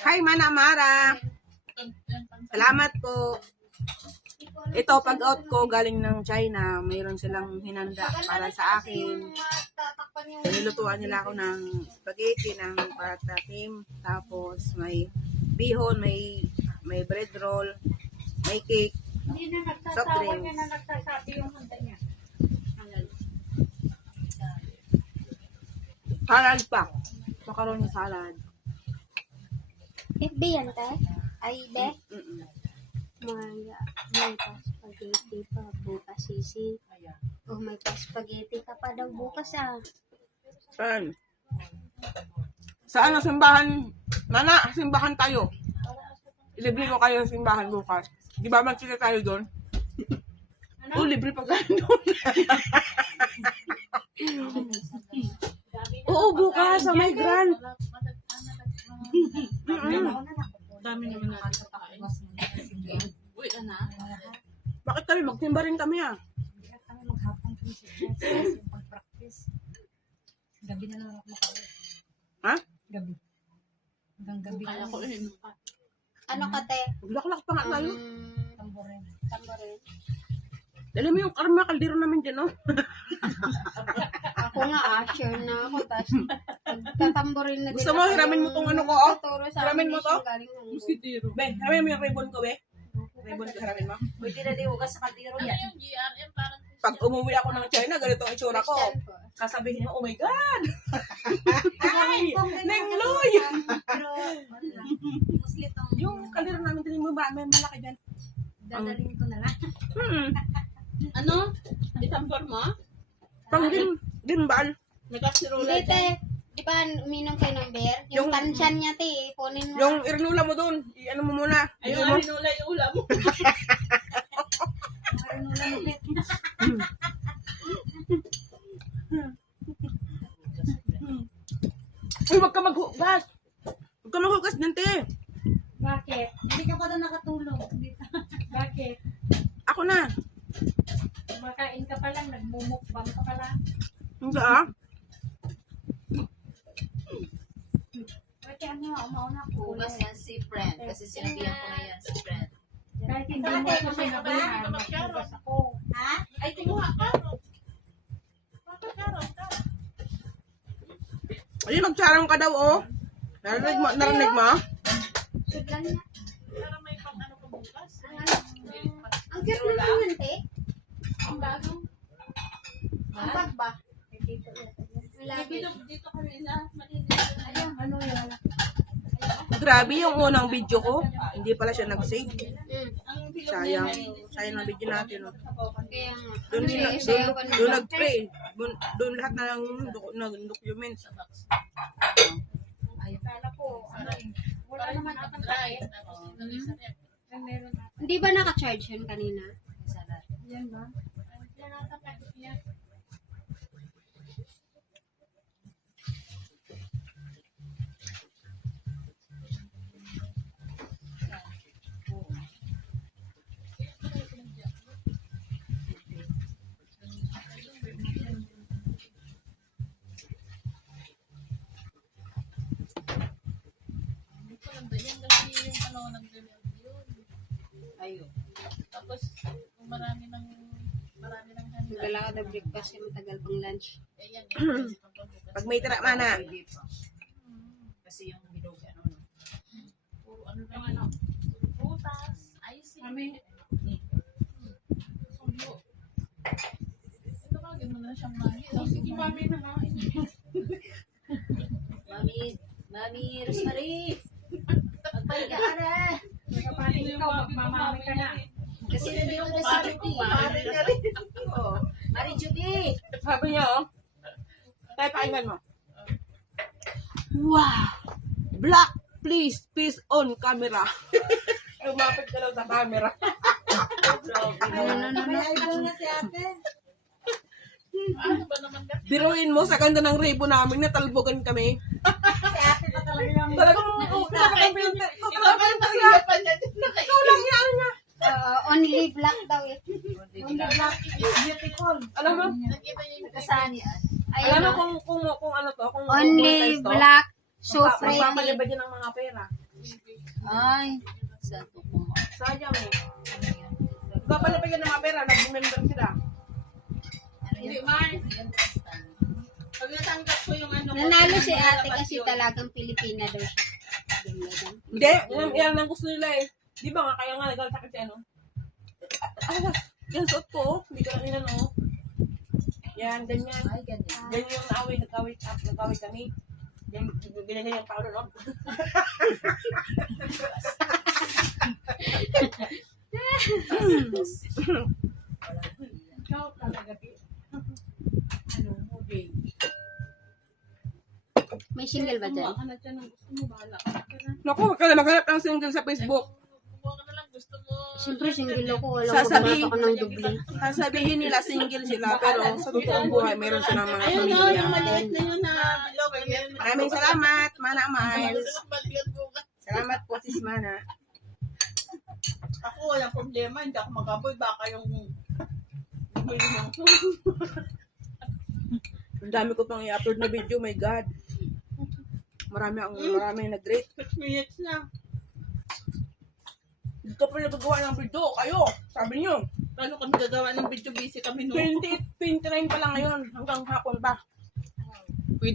Hi, Mana Mara. Salamat po. Ito, pag-out ko galing ng China, mayroon silang hinanda para sa akin. Nilutuan nila ako ng spaghetti, ng patatim. Tapos may bihon, may bread roll, may cake, soft drinks. Salad pa. Macaroni salad. FB yan, te? Ay, be? May pa-spaghetti pa bukas, sisi. Oh, may pa-spaghetti ka pa daw bukas, ah. Saan? Saan ang simbahan? Mana, simbahan tayo. Libre ko kayo sa simbahan bukas. Di ba magkita tayo doon? Oh, libre pa kayo doon. Oo, bukas sa may grand. Dami naman nakakatakas. Uy, ana. Bakit kami? Magtimba rin kami ah. Kami maghapon kami sa pag-practice. Gabi na lang ako makauwi. Ha? Gabi. Hanggang gabi. Kaya ko Ano ka, te? Laklak pa nga tayo. Tamborin. Tamborin. Dali mo yung karma, kaldero namin dyan, oh. Ako nga, sure na ako. Tapos, tatamborin na din. Gusto mo, ako hiramin mo yung tong ano ko, oh? tuturo sa Hiramin amin mo is to? yung galing Hong Kong. Sidiro. Be, hiramin mo yung ribbon ko, be. Ribbon ko, hiramin mo. Pwede na di hugas sa kaldero Ano yan. yung GRM parang Pag umuwi ako ng China, ganito ang itsura ko. Christian po. Sasabihin mo, oh my God! Ay, Neng Loy! Pero, ano lang. Muslit ang Yung kaldero namin, din mo ba? May malaki dyan. dadalhin ko na lang. ano? Ditambor mo? Pang gimbal. Nagkasirola Hindi, te. Di ba uminom kayo ng beer? Yung Yung- tansyan niya, te. Kunin mo. Yung irinula mo dun, i-ano mo muna. Ayun, Mo. hinula yung ulam mo. Meron lang ulit. Uy, wag ka maghugas. Huwag ka maghugas din, te. Bakit? Hindi ka pa na nakatulog. Bakit? Ako na. Kumakain ka pa lang, nagmumukbang ka pa lang. Hindi ah. Bakit ano, mauna ko. Hugas yan si friend. Kasi sinabihan ko na yan si friend. Kahit hindi mo ko sinabihan, maghugas ako. Ha? Ay, kumuha ka. Ayun, magcharang ka daw, oh. Narinig mo? Sudlan niya. Para may pang ano ka bukas. Ang cute naman yun, te. Ang bago. Ang bag ba? Dito kanina. Malinis. Ayun, ano yun? Grabe yung unang video ko. Hindi pala siya nag-save. Ang bilog Sayang. na yun. Sayang ang video natin, oh. Kaya nga. Doon Ano nila, eh, sayo ko na. doon nag-pray. Doon lahat ng documents. Kala ko, ano eh. Wala naman atang Dry. kahit. Tapos inulis sa rep. Meron na. Hindi ba naka-charge yun kanina? Yan ba? Yan ata kahit niya. Maganda yan kasi yung ano nag-develop yun. Ayun. Tapos kung marami ng handa. Magdala ka na breakfast yung matagal pang lunch. Eh yan, pwede pang pagbukas. Pag may tira, mana. Pwede pa. Kasi yung bilog, ano, Puro ano lang ano. Putas, icing. Mami, Suyo. Ito ka, gano'n na siyang mami. Sige, mami na nga. Mami Rosemary. Magpahiga ka na. kapatid ikaw, magmamami ka na. Kasi nandito na si Ruby. Mami na rin. Oo. Mari Judy. Sabi niya, oh. Tayo pakinggan mo. Wow! Black, please, peace on camera. Lumapit ka lang sa camera. Idol na si ate. Ano ba naman kasi? Biruin mo sa ganda ng ribo namin, natalbogan kami. Si ate pa talaga yung... Talagang, ikaw lang yan niya. Only black daw eh. Only black is beautiful. Alam mo? Nakita niyo yung Kasaan yan? Alam mo Ayun. kung ano to? Kung Only monetize to, black, so pretty. magpapalibad yan ng mga pera. Ay, sa tukong. Sayang eh. Papalapagyan ng mga pera, nag-member sila. Hindi, Mar. Pag natanggap ko yung ano. Nanalo si ate kasi talagang Pilipina daw siya. Hindi, yan ang gusto nila eh. Di ba nga, kaya nga nagkakasakit si ano. Yan suot ko, oh. Hindi ko lang ilan oh. Yan, ganyan. Ay, ganyan. Ganyan yung nag-awit kami. Yan, ganyan yung powder, no? Ikaw talaga, ano mo, babe. May single ba dyan? Kumuha ka na dyan ng gusto mo, bahala ka. Naku, wag ka na maghanap ng single sa Facebook. Kumuha ka na lang gusto mo. Siyempre, single ako. Walang Sasabihin- maghanap ako ng doble. Sasabihin nila single sila, pero sa totoong buhay, mayroon silang mga Ayun na, pamilya. yung maliit na yun na bilog. Ayun. Maraming salamat, Mana Miles. Balikan bukas. Salamat po, Sis Mana. Ako, walang problema. Hindi ako mag-aboy. Baka yung bumili ng Ang dami ko pang i-upload na video, my God. Marami nag-rate. 6 minutes na. Hindi ka pa nagagawa ng video, kayo. Sabi niyo, Paano kami gagawa ng video? Busy kami no. 29 pa lang ngayon, hanggang hapon pa.